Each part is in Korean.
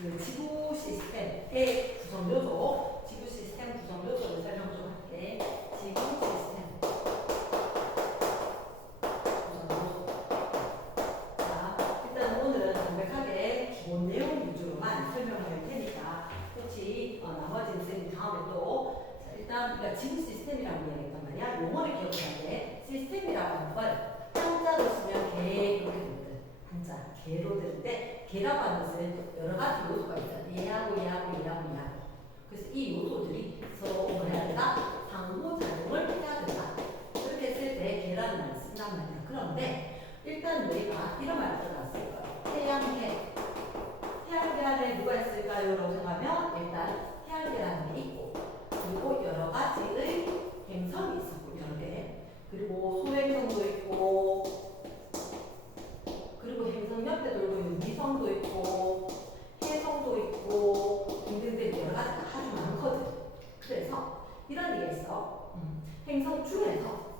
그 지구 시스템의 구성 요소, 지구 시스템 구성 요소를 설명 좀 할게. 지구 시스템 구성 요소. 자, 일단 오늘은 담백하게 기본 내용 위주로만 설명을 할 테니까 혹시 나머지는 쌤이 다음에 또 자, 일단 우리가 지구 시스템이라고 이야기했단 말이야. 용어를 기억해야 돼. 시스템이라고 하는 걸 한자로 쓰면 개 이렇게 되거든. 한자 개로 되는데 개라고 하는 것은 여러 가지 요소가 있어요. 얘하고 얘하고 얘하고 얘하고. 그래서 이 요소들이 서로 뭐 해야 된다? 상호작용을 해야 된다. 그렇게 했을 때 개라는 말을 쓴단 말이야. 그런데 일단 우리가 이런 말을 들어봤을 거예요. 태양계. 태양계 안에 누가 있을까요? 라고 생각하면 일단 태양계라는 게 있고 그리고 여러 가지의 행성이 있었고 여러 개. 그리고 소행성도 있고 그리고 행성 옆에 돌고 있는 위성도 있고 해성도 있고 등등등 여러 가지가 아주 많거든. 그래서 이런 얘기가 있어. 행성 중에서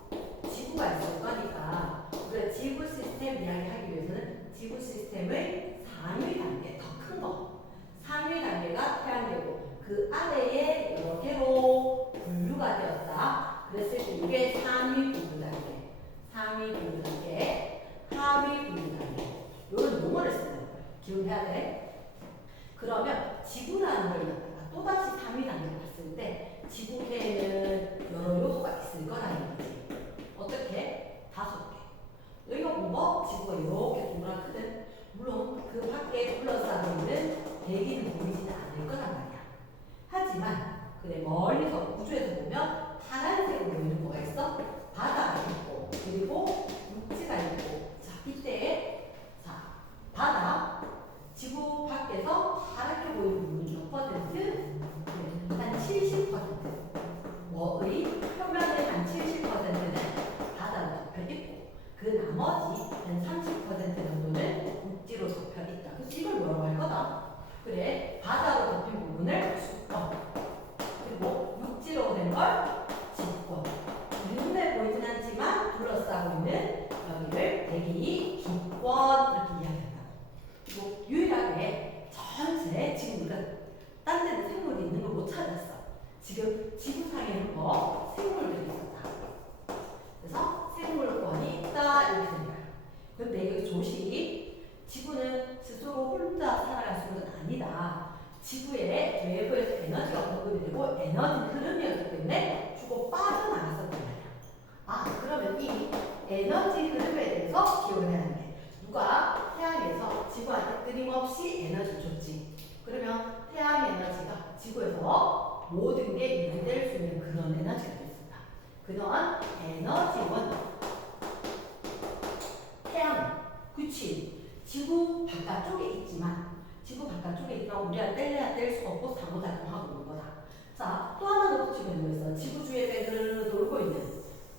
지구가 있을 거니까 우리가 지구 시스템 이야기하기 위해서는 지구 시스템의 상위 단계, 더 큰 거. 상위 단계가 태양계고 그 아래에 여러 개로 분류가 되었다. 그랬을 때 이게 상위 분류 단계, 상위 분류 단계, 하위 분류 단계. 이런 용어를 쓰는 거예요. 기억해야 돼. 그러면 지구라는 걸 갖다가 또다시 3위 단계로 봤을 때 지구계에는 여러 요소가 있을 거라는 거지. 어떻게? 5개. 여기가 보면 지구가 이렇게 동그랗거든. 물론 그 밖에 둘러싸고 있는 대기는 보이지는 않을 거란 말이야. 하지만 그래 멀리서 우주에서 보면 파란색으로 보이는 뭐가 있어? 바다가 있고 그리고 육지가 있고 자 이때 자 바다 지구 밖에서 파랗게 보이는 부분이 몇 퍼센트? 네, 한 70%. 뭐의 표면의 한 70%는 바다로 덮여 있고 그 나머지 한 30% 정도는 육지로 덮여 있다. 그래서 이걸 뭐라고 할 거다? 그래 바다로 덮인 부분을 수권 그리고 육지로 된 걸 지권. 눈에 보이진 않지만 둘러싸고 있는 여기를 대기 기권 이렇게 이야기한다. 그리고 유일하게 전체 지금 우리가 딴 데는 생물이 있는 걸 못 찾았어. 지금 지구상에는 뭐 생물들이 있었다. 그래서 생물권이 있다 이렇게 된 거야. 그런데 여기 조식 지구는 스스로 혼자 살아갈 수는 아니다. 지구에 외부에서 에너지가 공급이 되고 에너지 흐름이었기 때문에 주고 빠져나갔었단 말이야. 아 그러면 이 에너지 흐름에 대해서 기억을 해야 돼. 누가 태양에서 지구한테 끊임없이 에너지를 줬지. 그러면 태양 에너지가 지구에서 모든 게 유지될 수 있는 그런 에너지가 됐습니다. 그런 에너지원 태양 그치 지구 바깥쪽에 있지만 지구 바깥쪽에 있지만 우리가 뗄래야 뗄 수가 없고 상호작용하고 있는 거다. 자 또 하나 더 붙이면 뭐 있어? 지구 주위에 뺑글 돌고 있는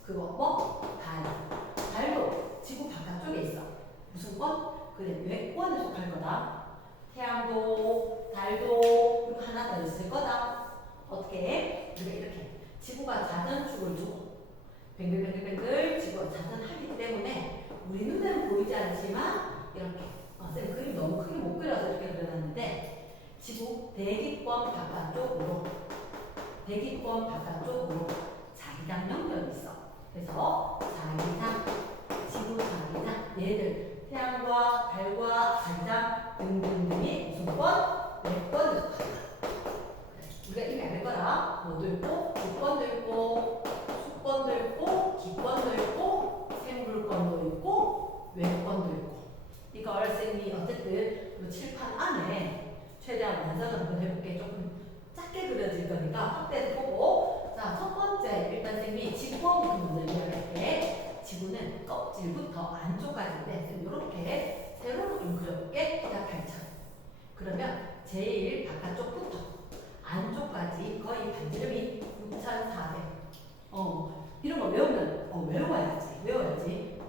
그거 뭐? 달도 지구 바깥쪽에 있어. 무슨 권? 그래 외권에 속할 거다. 태양도 달도 그리고 하나 더 있을 거다. 어떻게? 우리가 이렇게 지구가 자전축을 주고 뱅글뱅글뱅글 지구가 자전하기 때문에 우리 눈에는 보이지 않지만 이렇게 쌤 그림 너무 크게 못 그려서 이렇게 그려놨는데 지구 대기권 바깥쪽으로 자기장 연결이 있어. 그래서 자기장, 지구 자기장 얘들 태양과 달과 자기장 등등등이 무슨 권? 외권을 속한다. 우리가 이미 알 거라 뭐도 있고 주권도 있고 수권도 있고 기권도 있고 생물권도 있고 외권도 있고 이걸 쌤이 어쨌든 그 칠판 안에 최대한 완성을 한번 해볼게. 조금 작게 그려질 거니까 확대해서 보고 자 첫 번째 일단 쌤이 지구원부터 먼저 이야기할게. 지구는 껍질부터 안쪽까지인데 쌤 이렇게 세로로 좀 그려볼게. 약 8천. 그러면 제일 바깥쪽부터 안쪽까지 거의 반지름이 6,400. 이런 거 외우면 외워야지. 쌤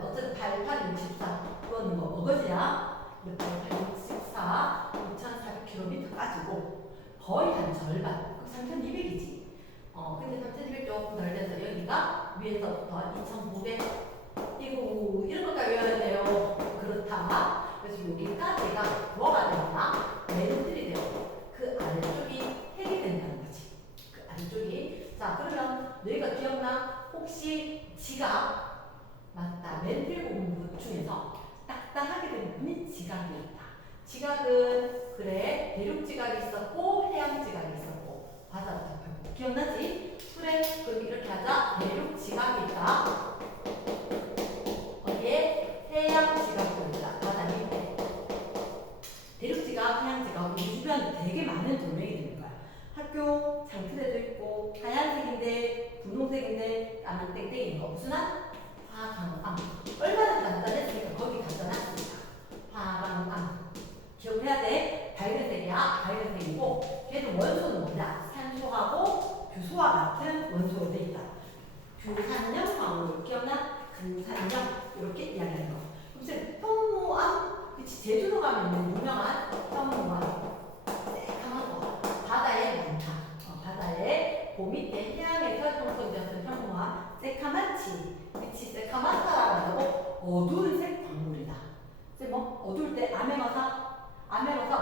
어쨌든 88, 64 그거는 뭐 어거지야. 88, 64, 6,400km까지고 거의 한 절반. 그럼 3,200이지. 근데 3,200 조금 덜 돼서 여기가 위에서부터 2,900. 이거 이런 것까지 외워야 돼요. 그렇다. 그래서 여기까지가 뭐가 되나? 지각이었다. 지각은 그래 대륙지각이 있었고 해양지각이 있었고 바다로 답하고 기억나지? 그래 그럼 이렇게 하자. 대륙지각이 있다. 어디에? 해양지각도 있다. 바다 밑에. 대륙지각, 해양지각 우리 주변에 되게 많은 돌멩이 되는 거야. 학교 장틀에도 있고 하얀색인데 분홍색인데 까만 땡땡인 거 무슨 한? 화강암. 얼마나 간단했으니까 거기 갖다 놨습니다. 화강암. 기억해야 돼. 밝은 색이야. 밝은 색이고 걔는 원소는 뭐냐? 산소하고 규소와 같은 원소로 돼 있다. 규산염 광물 기억나? 규산염 이렇게 이야기하는 거. 그럼 현무암 그치 제주도 가면 있는 유명한 현무암 새카만 거 바다에 많다. 바다에 그 밑에 해양에서 형성되었던 현무암 새카맣지 그치 새카맣다라고 하고 어두운 색 광물이다. 뭐 어두울 때 아메모사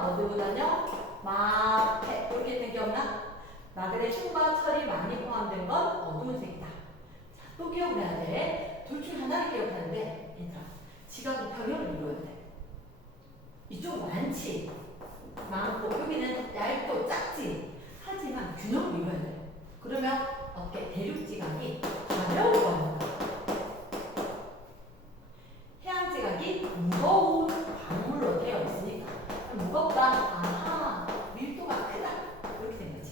뭐 들고 다녀? 마페 이렇게 된 기억나? 마그네슘과 철이 많이 포함된 건 어두운 색이다. 자, 또 기억을 해야 돼. 둘 중 하나를 기억하는데 얘들아 지각은 평형을 이루어야 돼. 이쪽 많지? 많고 여기는 얇고 작지? 하지만 균형을 이루어야 돼. 그러면 어떻게 대륙지각이 가벼운 거야. 해양지각이 무거운 광물로 되어 있으니까 무겁다. 아하 밀도가 크다. 이렇게 된 거지.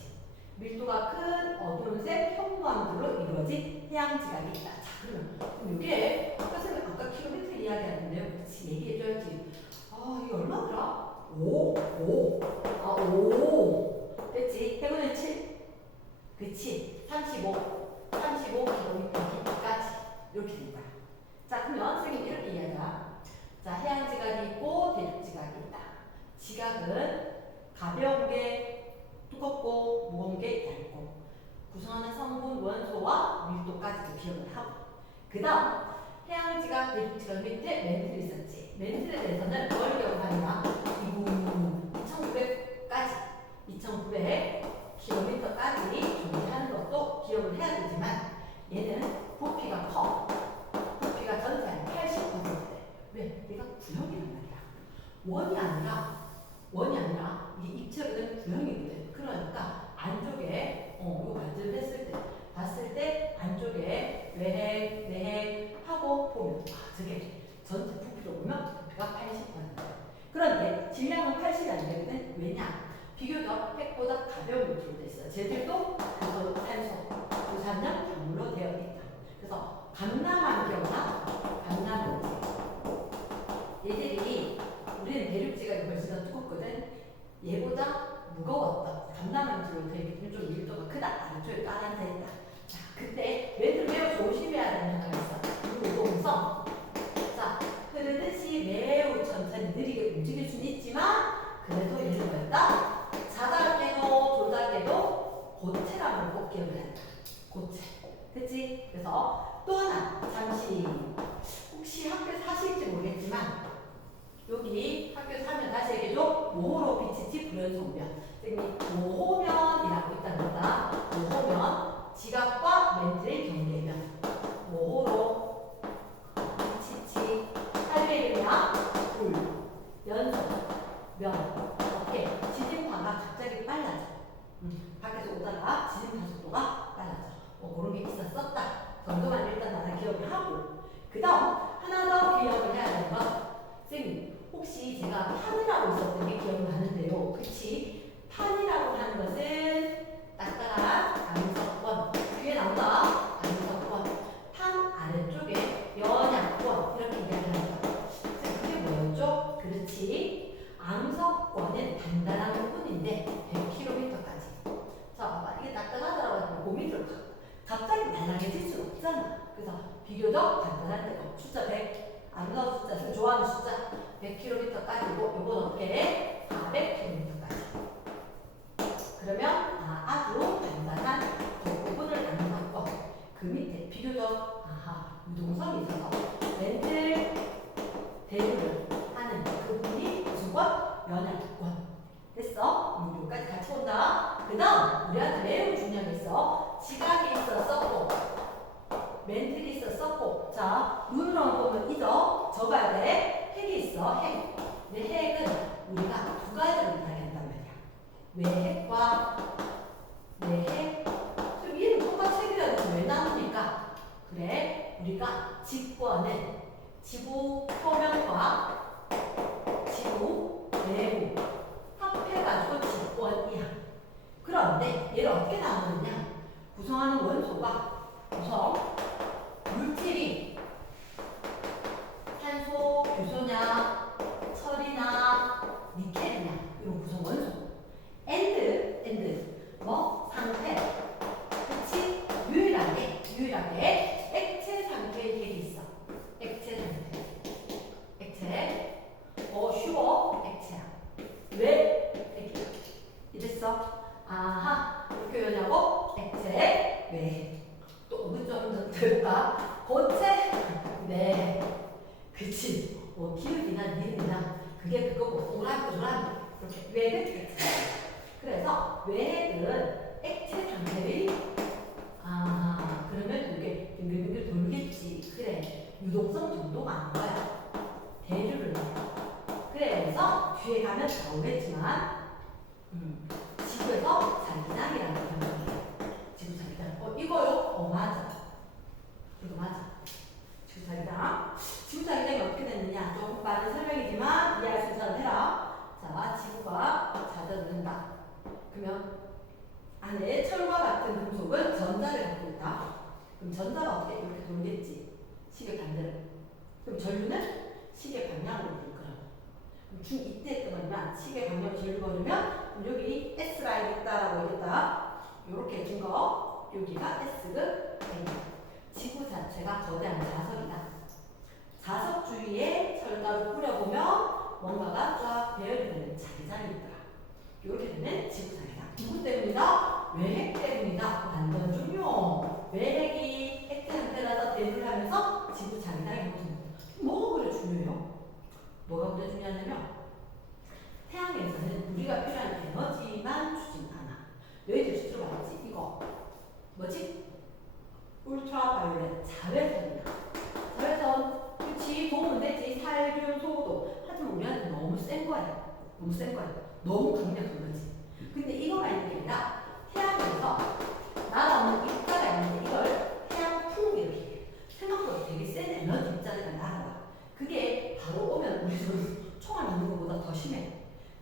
밀도가 큰 어두운색 현무암들로 이루어진 해양지각이 있다. 자 그러면 이게 아까 킬로미터 이야기하는데요. 그렇지 얘기해줘야지. 이게 얼마더라? 5 됐지? 해군은 7 그치 35km까지 이렇게 된 거야. 자 그러면 선생님 이렇게 이야기하자. 자 해양지각이 있고 대륙지각이 있다. 지각은 가벼운 게 두껍고 무거운 게 얇고 구성하는 성분 원소와 밀도까지도 기억을 하고 그 다음 해양지각 대륙지각 밑에 멘틀이 있었지. 멘틀에 대해서는 뭘 기억하냐 2900km까지 준비하는 것도 기억을 해야 되지만 얘는 부피가 커. 부피가 전체의 80%래. 왜? 얘가 구형이란 말이야. 원이 아니라 이게 입체는 구형이거든. 그러니까 안쪽에 이거 발전했을 때 봤을 때 안쪽에 외핵, 내핵 하고 보면 저게 전체 부피로 보면 부피가 80%. 그런데 질량은 80이 안 되거든. 왜냐? 비교적 핵보다 가벼운 물질로 돼 있어. 쟤들도 산소, 부산염, 광물로 되어 있다. 그래서 감남암 기억나? 감남암. 얘들이 우리는 대륙지각이 훨씬 더 두껍거든. 얘보다 무거웠던 감남암질로 되어 있기 때문에 좀 밀도가 크다. 아래쪽에 깔아져 있다. 자, 그때 얘들 매우 조심해야 되는 하나가 있어. 유동성. 자, 흐르듯이 매우 천천히 느리게 움직일 수는 있지만 그래도 얘는 뭐였다? 자달게도 조달게도 고체라는 꼭 기억을 한다. 고체. 그치? 그래서 또 하나 잠시 혹시 학교 사실지 모르겠지만 여기 학교 사면 다시 얘기해줘. 모호로 비치지 불연속면. 선생님이 모호면이라고 있다는 거다. 모호면 지각과 멘틀의 경계면. 모호로 비치지 할배이냐 불 연속 면 어떻게 지진파가 갑자기 빨라져. 밖에서 오다가 지진파 속도가 빨라져. 그런 게 있었었다 정도만 일단 나는 기억을 하고 그 다음 하나 더 기억을 해야 되는 건 선생님 혹시 제가 판이라고 있었던 게 기억나는데요. 그치? 판이라고 하는 것은 딱딱한 암석권 뒤에 나온다. 암석권 판 아래쪽에 연약권 이렇게 이야기하는 거. 그게 뭐였죠? 그렇지. 암석권은 단단한 부분인데 100km까지. 자 봐봐 이게 딱딱하다라고 하면 고민을 갑자기 말랑해질 수는 없잖아. 그래서 비교적 단단한 데가 숫자 100 암석 숫자를 좋아하는 숫자 100km까지고 요건 어떻게 400km까지. 그러면 아주 단단한 부분을 암석권 그 밑에 비교적 유동성이 있어서 멘틀 대류를 하는 그 부분이 무슨 권? 연약권. 됐어? 여기까지 같이 온다. 그 다음 우리한테 매우 중요한 게 있어. 지각이 있었었고 멘틀이 있었었고 자 눈으로 보면 이죠? 적어야 돼. 핵이 있어. 노란 이렇게 외핵 액체. 그래서 외핵은 액체 상태의 그러면 이게 빙글빙글 돌겠지. 그래 유동성 정도가 안 거야. 대류를 해요. 그래서 뒤에 가면 나오겠지만 지구에서 자기장이라는 표현이에요. 지구 자기장. 이거요? 맞아. 이거 맞아. 지구 자기장. 지구 자기장이 어떻게 됐느냐? 조금 빠른 설명이지만 이해할 수 있도록 해라. 자, 지구가 잦아든다. 그러면 안에 철과 같은 금속은 전자를 갖고 있다. 그럼 전자가 어떻게 이렇게 돌겠지? 시계 반대로. 그럼 전류는 시계 방향으로 돌 거라고. 그럼 중2때 했던 거지만 시계 방향으로 전류 걸으면 여기 S라인 있다라고 했다. 이렇게 준 거, 여기가 S극 N. 지구 자체가 거대한 자석이다. 자석 주위에 철가루 뿌려보면 뭔가가 쫙 배열이 되는 자기장이 있더라. 이렇게 되면 지구 자기장. 누구 때문이다? 외핵 때문이다. 완전 중요. 외핵이 액체 상태라서 대류를 하면서 지구 자기장이 생깁니다. 뭐가 그래 중요해요? 뭐가 그래 중요하냐면 태양에서는 우리가 필요한 에너지만 주진 않아. 너희들 들어봤지? 이거 뭐지? 울트라바이올렛 자외선이야. 자외선 그치 도움은 되지. 살균 소도. 하지만 우리한테 너무 센 거야. 너무 센 거야. 너무 강력한 거지. 근데 이거가 있는 게 아니라 태양에서 날아오는 입자가 있는데 이걸 태양풍 이렇게 해. 생각보다 되게 센 에너지 입자가 날아와. 그게 바로 오면 우리 좀 총알 맞는 것보다 더 심해.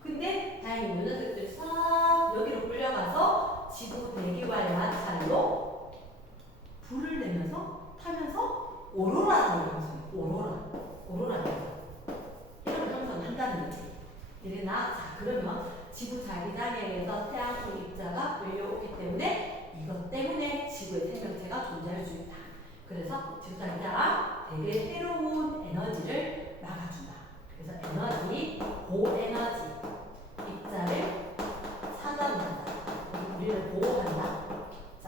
근데 다행히 녀석들이 싹 여기로 끌려가서 지구 대기와의 마찰로 불을 내면서 타면서 오로라라는 현상. 오로라 이런 현상을 한다는 거지. 이래나 자 그러면 지구 자기장에서 태양풍 입자가 끌려오기 때문에 이것 때문에 지구의 생명체가 존재할 수 있다. 그래서 지구 자기장 되게 새로운 에너지를 막아준다. 그래서 에너지, 고에너지 입자를 차단한다. 우리를 보호한다. 자,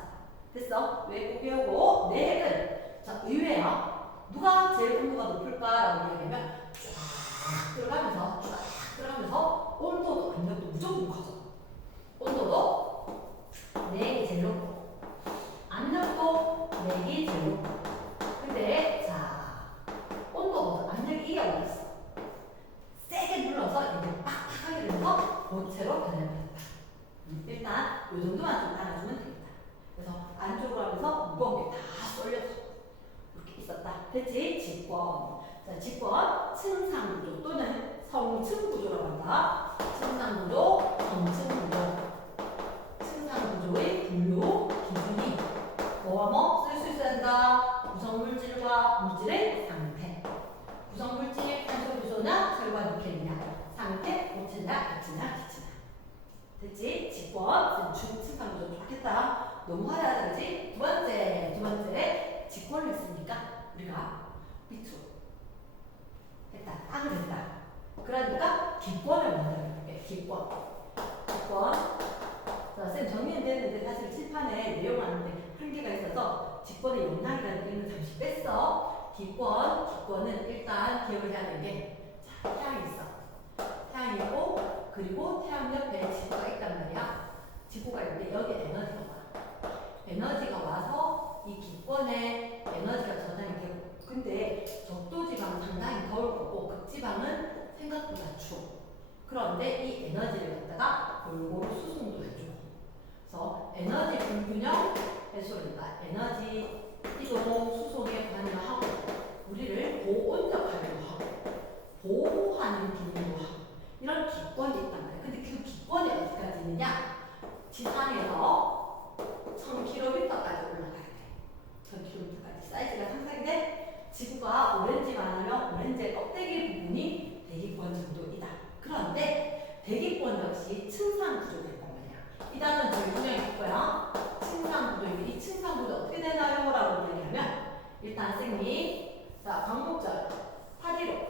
됐어? 왜 꼭 배우고 내핵은 자 의외야. 누가 제일 온도가 높을까라고 얘기하면 쫙 들어가면서 온도도 압력도 무조건 커져. 온도도 내기 제일 높고 압력도 내기 제일 높고. 근데 자 온도보다 압력이 이게 올랐어. 세게 눌러서 이렇게 빡빡하게 눌러서 고체로 변해버린다. 일단 이 정도만 좀 알아주면 되겠다. 그래서 안쪽으로 하면서 무거운 게 다 쏠렸어. 이렇게 있었다. 됐지? 직권. 자, 직권 층상구조 또는 성층구조라고 한다. 층상구조, 성층구조. 층상구조의 분류 기준이 뭐와 쓸 수 있어야 한다. 구성물질과 물질의 상태. 구성물질, 탄소구조나 철과 니켈이냐. 상태, 고체냐, 액체냐, 기체냐. 됐지? 직권, 층상구조 좋겠다. 너무 화려하다, 그지? 두 번째, 직권을 했으니까 우리가 밑으로 했다. 땅을 했다. 그러니까 기권을 먼저 해볼게. 기권. 자, 쌤 정리는 됐는데 사실 칠판에 내용 하는데 한계가 있어서 직권의 영향이라는 이름을 잠시 뺐어. 기권은 일단 기억을 해야 되는 게 자, 태양이 있어. 태양이 있고 그리고 태양 옆에 지구가 있단 말이야. 지구가 있는데 여기 에너지가 와. 에너지가 와서 이 기권에 에너지가 저장이 되고 근데 적도지방은 상당히 더울 거고 극지방은 생각보다 추워. 그런데 이 에너지를 갖다가 골고루 수송도 해주고 그래서 에너지 불균형 해소된다. 에너지 이동 수송에 관여를 하고 우리를 고온적하기도 하고 보호하는 기능도 하고 이런 기권이 있단 말이야. 근데 그 기권이 어디까지 있느냐? 지상에서 1000km까지 올라가야 돼. 1000km까지 사이즈가 상상이 돼. 지구가 오렌지만 하면 오렌지의 껍데기 부분이 대기권 정도이다. 그런데 대기권 역시 층상 구조가 있단 말이야. 이 단어는 제일 중요할 거야. 층상 구조. 이 층상 구조 어떻게 되나요? 라고 얘기하면 일단 선생님 자 광목절 8.15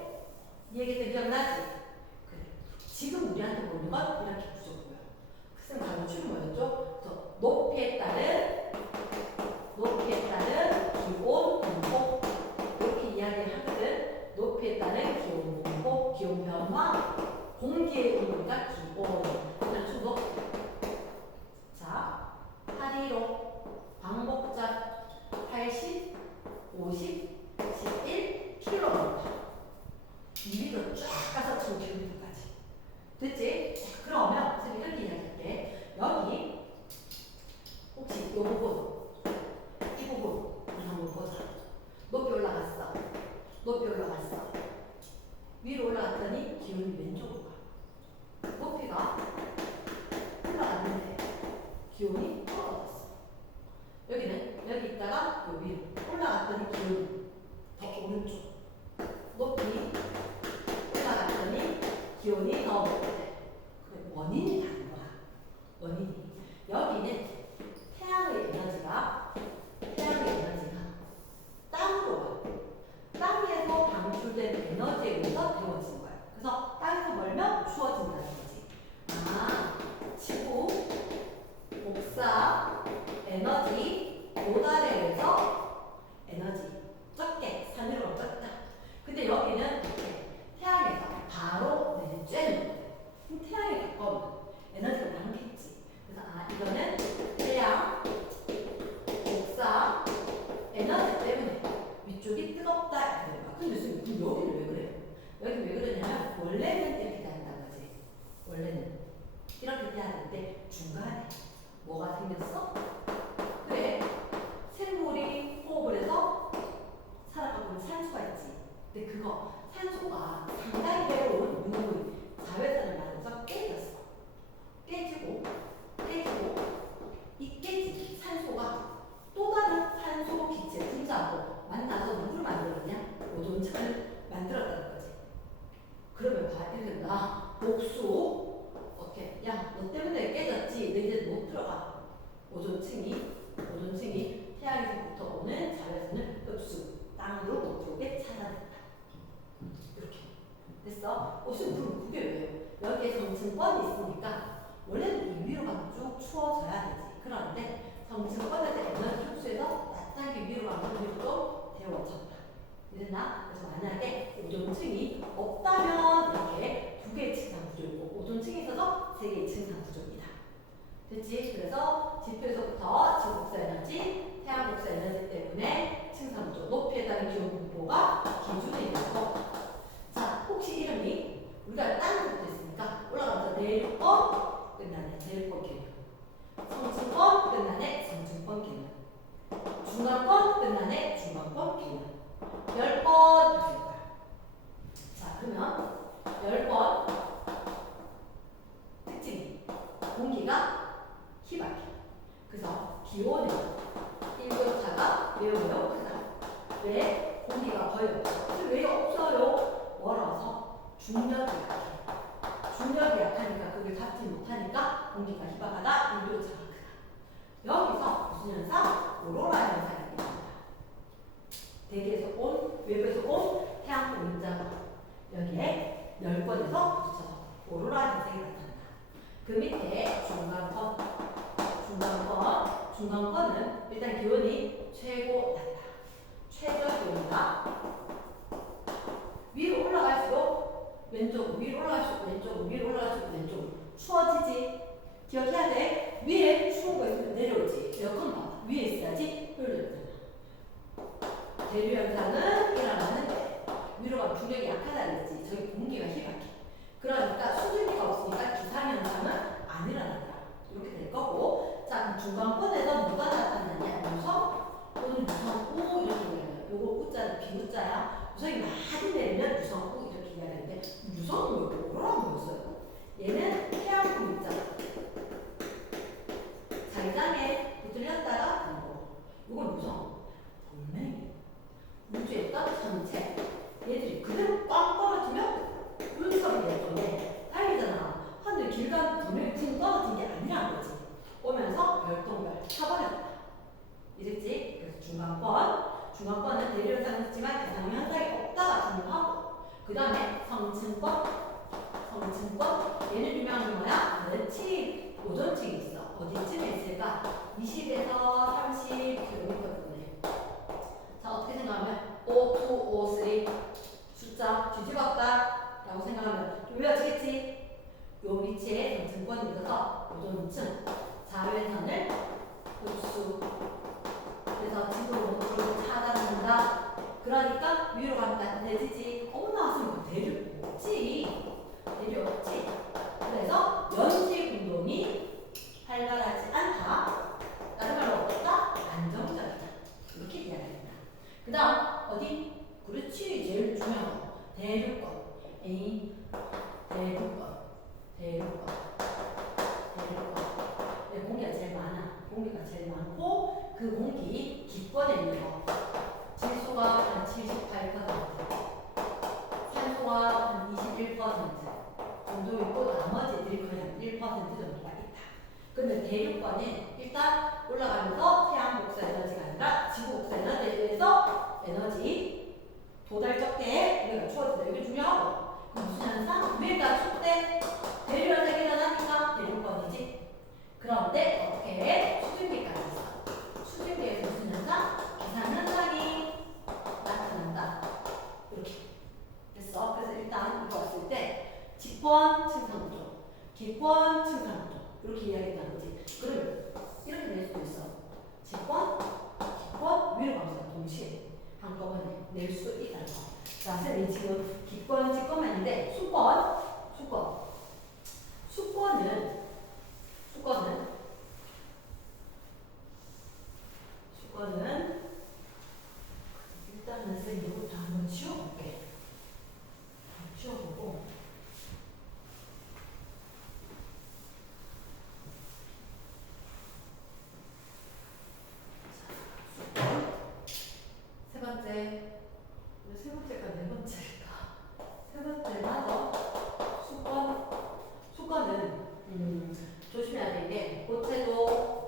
이 얘기 때 기억나지? 그래. 지금 우리한테 보는 건 이렇게 구조고요. 그 가르침은 뭐였죠? 높이에 따른 기온, 분포 이렇게 이야기를 하거든. 높이에 따른 기온, 분포, 기온 변화, 공기 뒤에 온 거니까 기온. 일단 중독. 자, 815 반복자 80, 50, 11 킬로입니다. 2위로 쫙 가서 지금 기울기까지. 됐지? 자, 그러면 선생님이 이렇게 이야기할게. 여기 혹시 이 부분, 이 부분 우리 한번 보자. 높이 올라갔어. 높이 올라갔어. 위로 올라갔더니 기운이 왼쪽으로 가. 높이가 올라갔는데 기운이 떨어졌어. 여기는 여기 있다가 요 위로 올라갔더니 기운이 더 오른쪽. 높이 올라갔더니 기온이 더 높대. 그 원인이 다른 거야. 원인이. 여기는 태양의 에너지가 땅으로 와. 땅에서 방출된 에너지에 의해서 데워진 거야. 그래서 땅에서 멀면 추워진다는 거지. 아, 지구 복사 에너지 도달에 의해서 에너지 적게 산으로 적다. 근데 여기는 이렇게 태양에서 바로 내는 쬐는 거야. 그럼 태양에 가까우면 에너지가 많겠지. 그래서 아, 이거는 태양 복사 에너지 때문에 위쪽이 뜨겁다. 근데 선생님, 여기는 왜 그래요? 여기 왜 그러냐면 원래는 이렇게 된다는 거지. 원래는 이렇게 돼야 되는데 중간에 뭐가 생겼어? 그래, 생물이 호흡을 해서 살아가고 있는 산소가 있지. 근데 그거 산소가 상당히 괴로운 유물 자외선을 맞아서 깨졌어. 깨지고 이 깨진 산소가 또 다른 산소 기체 분자하고 만나서 누구를 만들었냐? 오존층을 만들었다는 거지. 그러면 봐, 이렇게 된다. 복수. 오케이. 야, 너 때문에 깨졌지. 너 이제 못 들어가. 오존층이 태양에서부터 오는 자외선을 흡수. 땅으로 못 들어오게 차단했다. 이렇게. 됐어? 그럼 그게 왜요? 여기에 성층권이 있으니까 원래는 이 위로 가면 쭉 추워져야 되지. 그런데 성층권에 대한 에너지 흡수해서 낮게 위로 가면 위로 데워졌다. 이랬나? 그래서 만약에 오존층이 없다면 이렇게 두 개의 층상 구조이고 오존층이 있어서 세 개의 층상 구조입니다. 됐지? 그래서 지표에서부터 지구 복사 에너지, 태양 복사 에너지 때문에 층상 구조, 높이에 따른 기온 분포가 기준이 되고, 자, 혹시 이름이 우리가 땅부터 했으니까 올라가면서 내륙권 끝나네. 내륙권 개념. 성층권 끝나네. 성층권 개념. 중간권 끝나네. 중간권 개념. 10번 될 거야. 자, 그러면 10번 특징이 공기가 희박해. 그래서 기온이 1도차가 매우 크다. 왜? 공기가 거의 없어. 왜 없어요? 멀어서 중력이 약해. 중력이 약하니까 그걸 잡지 못하니까 공기가 희박하다. 1도차가 크다. 여기서 무슨 현상? 오로라 현상이 있습니다. 대기에서 온, 외부에서 온 태양풍 입자가 여기에 열권에서 부딪혀서 오로라 현상이 나타난다. 그 밑에 중간권은 일단 기온이 최고 낮다. 최저 기온이다. 위로 올라갈수록 왼쪽, 위로 올라갈수록 왼쪽, 위로 올라갈수록 왼쪽 추워지지. 기억해야 돼. 위에 추운 거 있으면 내려오지. 에어컨 봐봐. 위에 있어야지 올려주잖아. 대류 현상은 일어나는데 위로 가면 중력이 약하다는 거지. 저기 공기가 희박해. 그러니까 수증기가 없으니까 기상현상은 안 일어난다. 이렇게 될 거고, 자, 중간권에서 누가 나타나냐? 유성 또는 유성우 이렇게 얘기하면 요거 우자는 비우자야. 유성이 많이 내리면 유성우 이렇게 이야기하는데 유성은 뭐라고 뭐였어요? 얘는 태양풍 입자. 자기장에 붙들렸다가 가는 거. 이건 유성. 돌멩이. 우주에 떴 전체. 얘들이 그대로 꽝 떨어지면 분석이 될 건데 다행이잖아. 하늘 길 가는 돌멩이 지금 떨어진 게 아니란 거지. 오면서 별똥별 타버렸다. 이랬지? 그래서 중간권은 대류현상은 있지만 기상현상이 없다가 중요하고, 그 다음에 성층권 얘는 유명한 게 뭐야? 층이 오존층이 있어. 어디쯤에 있을까? 20에서 30km쯤에. 자, 어떻게 생각하면 5, 2, 5, 3 숫자 뒤집었다 라고 생각하면 좀 외워지겠지? 대륙과 네, 공기가 제일 많아. 공기가 제일 많고 그 공기 기권에 있는 거 질소가 한 78%, 산소가 한 21% 정도 있고 나머지들이 거의 한 1% 정도가 있다. 근데 대륙권은 일단 올라가면서 태양 복사 에너지가 아니라 지구 복사 에너지에 의해서 에너지 도달적게 우리가 추워진다. 이게 중요하고. 그럼 무슨 현상? 위가 춥대 대륙에서 일어나니까 대륙권이지. 그런데 어떻게 수증기까지 있어. 수증기에서 무슨 현상? 기상 현상이 나타난다. 이렇게 됐어. 그래서 일단 이거 왔을 때 직권 층상구조, 기권 층상구조 이렇게 이야기했다는 거지. 그러면 이렇게 낼 수도 있어. 직권, 기권 위로 가면서 동시에 한꺼번에 낼 수 있다는 거. 자, 선생님 지금 기권, 직권만인데 수권은 일단은 선생님 이거부터 한번 지워볼게. 지워보고 세 번째가 네 번째일까? 세 번째 맞아. 수권은 조심해야 되는 게 고체도,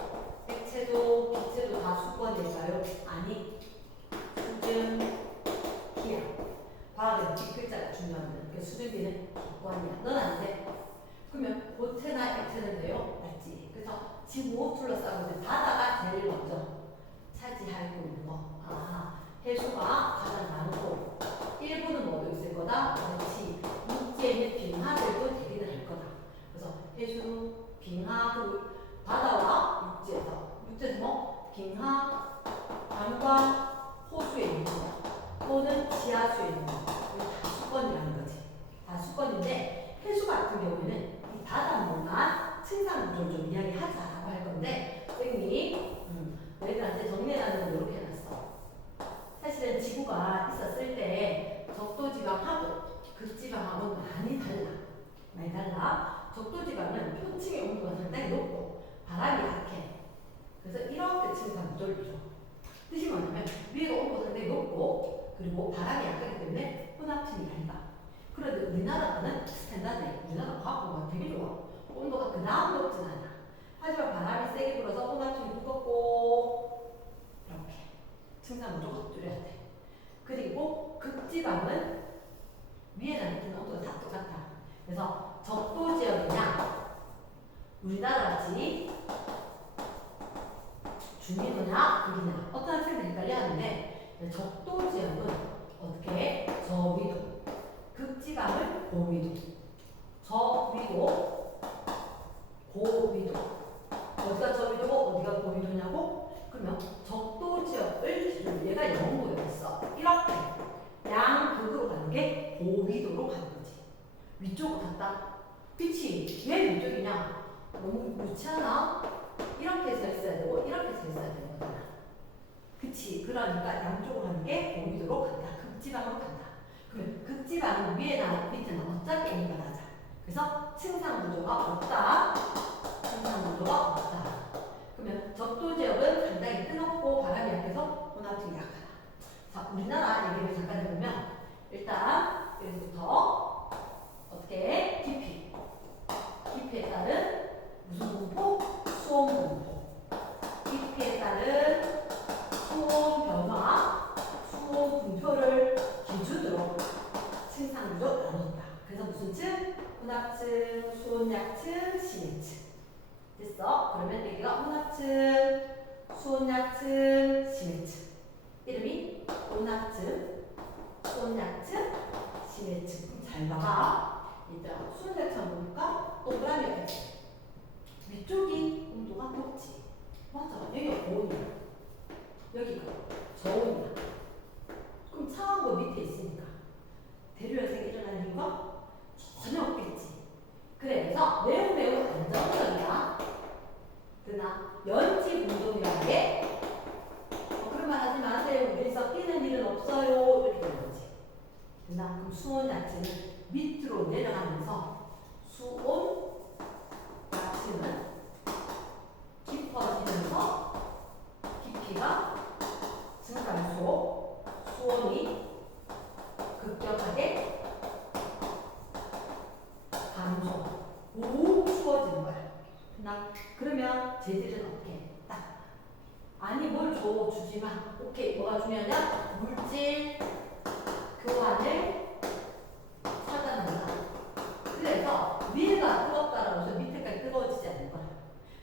액체도, 기체도 다 수권일까요? 아니. 수증, 기압. 과학은 뒷글자가 중요합니다. 그 수증기는 기권이야. 넌 안 돼. 그러면 고체나 액체는 돼요? 맞지. 그래서 지구 둘러싸고 있는 바다가 제일 먼저 차지하고 있는 거. 아, 해수가 가장 많고 일부는 뭐도 있을 거다. 그렇지. 육지에 있는 빙하들도 대기를 할 거다. 그래서 해수, 빙하, 그리고 바다와 육지에서 뭐 빙하, 강과 호수에 있는 거 또는 지하수에 있는 거 이거 다 수권이라는 거지. 다 수권인데 해수 같은 경우에는 이 바닷물만 층상구조를 좀 이야기하자라고 할 건데 선생님이 너희들한테 정리하는 건 이렇게 해놨어. 사실은 지구가 있었을 때 적도지방하고 극지방하고는 많이 달라. 적도지방은 표층의 온도가 상당히 높고 바람이 약해. 그래서 이렇게 층상구조를 이뤄. 뜻이 뭐냐면 위에가 온도가 상당히 높고 그리고 바람이 약하기 때문에 혼합층이 얇아. 그런데 우리나라는 스탠다드해. 우리나라 과학공부가 되게 좋아. 온도가 그 다음 높진 않아. 하지만 바람이 세게 불어서 혼합층이 두껍고 이렇게 층상구조가 뚜렷해. 그리고 극지방은 위에랑 밑에는 온도가 다 똑같아. 그래서 적도 지역이냐 우리나라같이 중위도냐 극이냐 어떤 학생들이 헷갈려 하는데 적도 지역은 어떻게 저위도, 극지방은 고위도, 저위도, 고위도. 어디가 저위도고 어디가 고위도냐고? 그러면 적도 지역을 얘가 영구였어. 이렇게 양극으로 가는 게 고위도로 가는 거지. 위쪽으로 갔다. 그치? 왜 위쪽이냐? 너무 그렇지 않아? 이렇게 서 있어야 되고 이렇게 서 있어야 되는 거잖아. 그치? 그러니까 양쪽으로 가는 게 고위도로 간다. 극지방으로 간다. 그러면 극지방은 위에나 밑에나 어차피 A가 나자. 그래서 층상구조가 없다. 층상구조가 없다. 그러면 적도 지역은 상당히 뜨겁고 바람이 약해서 혼합층이 약하다. 자, 우리나라 얘기를 잠깐 해보면 일단 여기서부터 어떻게 깊이에 따른 무슨 분포? 수온 분포. 깊이에 따른 수온 변화, 수온 분포를 기준으로 층상구조 나눴다. 그래서 무슨 층? 혼합층, 수온약층, 심해층. 됐어? 그러면 여기가 혼합층, 수온약층, 심해층. 이름이 혼합층, 수온약층, 심해층. 잘 봐봐. 일단 수온약층 보니까 동그라미가 있어. 위쪽이 온도가 높지. 맞아. 여기가 고온이야. 여기가 저온이야. 그럼 차원고 밑에 있으니까 대류현상이 일어나는 이유가 전혀 없겠지. 그래서 매우 안정적이야. 그러나 연지 운동이라는 게 그런 말 하지 마세요. 우리서 끼는 일은 없어요. 이렇게 되는 거지. 그러나 그럼 수온 자체는 밑으로 내려가면서 수온 감소. 오, 추워지는 거야. 그러면 재질은 어떻게? 딱. 아니, 뭘 줘, 주지 마. 오케이, 뭐가 중요하냐? 물질 교환을 차단한다. 그래서 위에가 뜨겁다라고 해서 밑에까지 뜨거워지지 않는 거야.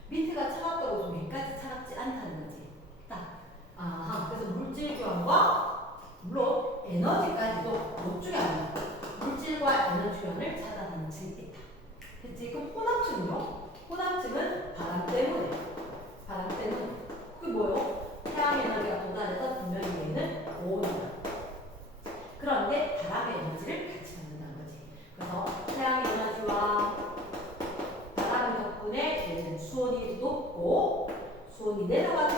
밑에가 차갑다고 해서 위까지 차갑지 않다는 거지. 딱. 아하, 그래서 물질 교환과 물론 에너지까지도 못 중에 하나. 물질과 에너지 교환을 차단하는 층이 있다. 그치? 그럼 혼합층은요? 혼합층은 바람 때문에. 바람 때문에. 그게 뭐요? 태양 에너지가 도달해서 분명히 얘는 오온이다. 그런데 바람의 에너지를 같이 받는다는 거지. 그래서 태양 에너지와 바람 덕분에 얘는 수온이 높고 수온이 내려가도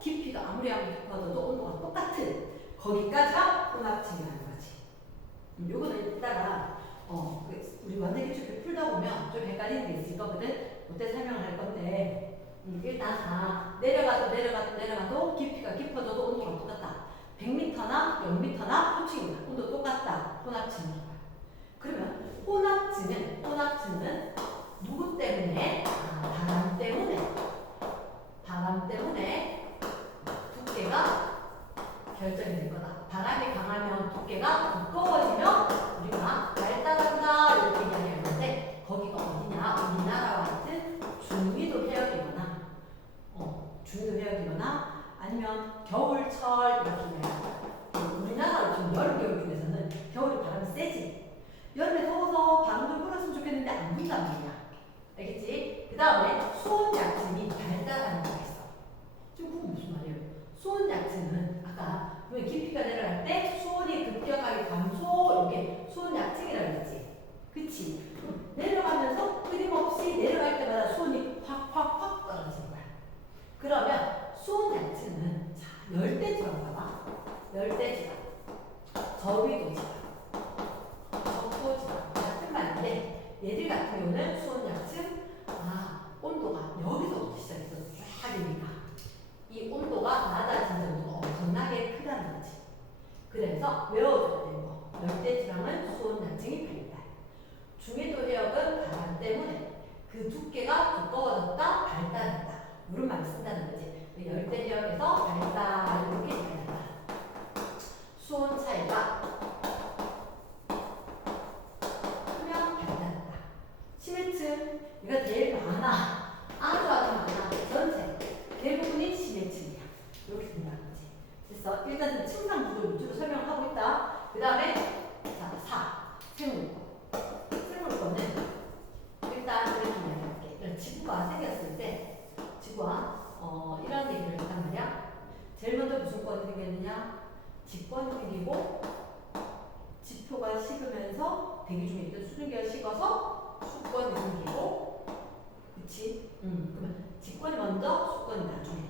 깊이가 아무리 깊어져도 온도가 똑같은 거기까지가 혼합층이라는 거지. 요거는 이따가 우리 완전기축표 풀다 보면 좀 헷갈리는 게 있을 거거든. 그때 설명을 할 건데 일단 내려가도 깊이가 깊어져도 온도가 똑같다. 100m나 0m나 호칭이다. 온도 똑같다. 혼합층이라는 거야. 그러면 혼합층은 누구 때문에? 바람 때문에 두께가 결정이 될 거다. 바람이 강하면 두께가 두꺼워지면 우리가 발달한다 이렇게 이야기하는데 거기가 어디냐? 우리나라와 같은 중위도 해역이거나 아니면 겨울철 이렇게 이야기합니다. 우리나라 지금 여름겨울 중에서는 겨울에 바람이 세지. 여름에 더워서 바람도 불었으면 좋겠는데 안 분단 말이야. 알겠지? 그 다음에 수온약층이 발달하는 거가 있어. 지금 그건 무슨 말이에요? 수온약층은 아까 왜 깊이가 내려갈 때 수온이 급격하게 감소 이렇게 수온약층이라고 했지. 그치? 내려가면서 끊임없이 내려갈 때마다 수온이 확 떨어지는 거야. 그러면 수온약층은 열대지방 봐봐. 열대지방, 저위도지방, 적도지방 같은 말인데 얘들 같은 경우는 수온약층 온도가 여기서부터 시작해서 쫙이니까 이 온도가 낮아진 정도가 엄청나게 크다는 거지. 그래서 외워줘야 되는 거. 열대지방은 수온약층이 발달. 중위도 해역은 바람 때문에 그 두께가 두꺼워졌다, 발달했다. 이런 말을 쓴다는 거지. 열대 해역에서 발달 이렇게 얘기한다. 수온 차이가 크면 발달한다. 심해층 이거 제일 많아. 아주 많아. 전체 대부분이 심해층이야. 이렇게 된다는 거지. 그래서 일단은 층상 구조 위주로 설명을 하고 있다. 그 다음에 4. 생물권은 일단 이렇게 이야기할게. 지구가 생겼을 때 지구와 이런 얘기를 했단 말이야. 제일 먼저 무슨 권이 생겼느냐? 직권이 생기고 지표가 식으면서 대기 중에 있던 수증기가 식어서 수권이 생기고 그치? 그러면 직권이 먼저 수권이 나중에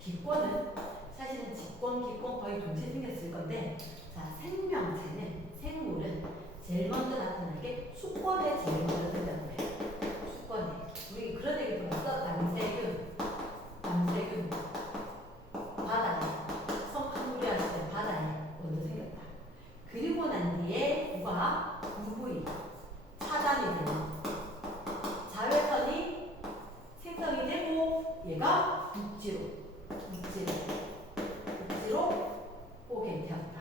기권은 사실은 직권, 기권 거의 동시에 생겼을 건데 생물은 제일 먼저 나타날 게 수권에 제일 먼저 된다는 거예요. 수권에 우리 그런 얘기 들었어? 남세균 바다에 성카누리아 시대 바다에 먼저 생겼다. 그리고 난 뒤에 누가 UV 차단이 되는 자외선이 생성이 되고 얘가 육지로 오게 되었다.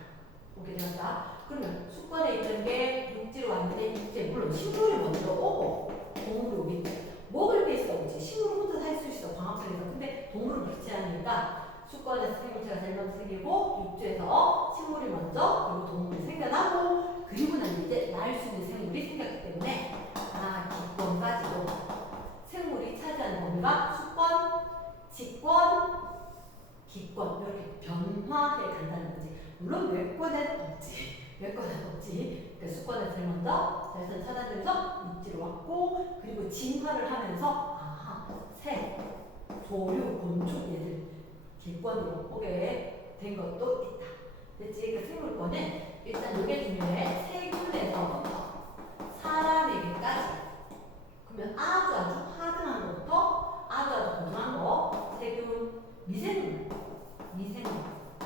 그러면 수권에 있는 게 육지로 왔는데 육지에 물론 식물이 먼저 오고 동물이 오겠지. 먹을 때 있어 오지. 식물은 혼자 살 수 있어. 광합성에서. 근데 동물은 그렇지 않으니까 수권에서 생물체가 제일 먼저 생기고 육지에서 식물이 먼저 그리고 동물이 생겨나고 그리고 난 이제 날 수 있는 생물이 생겼기 때문에 기권까지도 생물이 차지하는 범위가 수권, 직권, 기권 이렇게 변화해 간다는 거지. 물론 외권에는 없지. 그러니까 수권에서 제일 먼저 자외선 차단되면서 육지로 왔고 그리고 진화를 하면서 새, 조류, 곤충 얘들 기권으로 오게 된 것도 있다. 됐지? 그 생물권은 일단 이게 중요해. 세균에서부터 사람에게까지. 그러면 아주 하등한 것부터 아주 고등한 거, 세균, 미생물.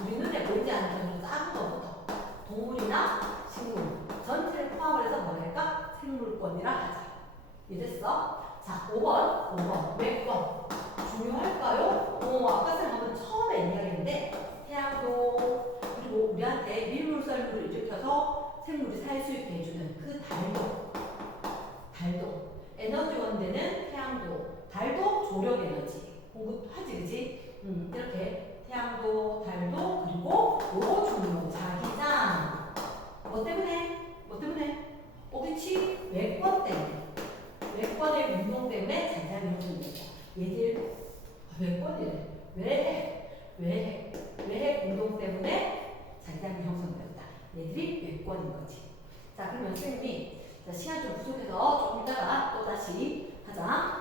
우리 눈에 보이지 않는 작은 것부터 동물이나 식물 전체를 포함을 해서 뭐랄까? 생물. 물권이라 하자. 이해됐어? 자, 5번. 몇 번? 중요할까요? 아까 쌤하고 처음에 이야기했는데 태양도 그리고 우리한테 밀물썰물을 일으켜서 생물이 살 수 있게 해주는 그 달도 에너지 원대는 태양도, 달도 조력 에너지 공급하지, 그지? 이렇게 태양도, 달도 그리고 요거 중요 자기장 뭐 때문에? 그치? 외권 때문에. 외권의 운동 때문에 자기장이 형성된다. 얘들 외권이래. 외핵 운동 때문에 자기장이 형성된다. 얘들이 외권인 거지. 자, 그러면 선생님이 시간 좀 부족해서 조금 이따가 또 다시 하자.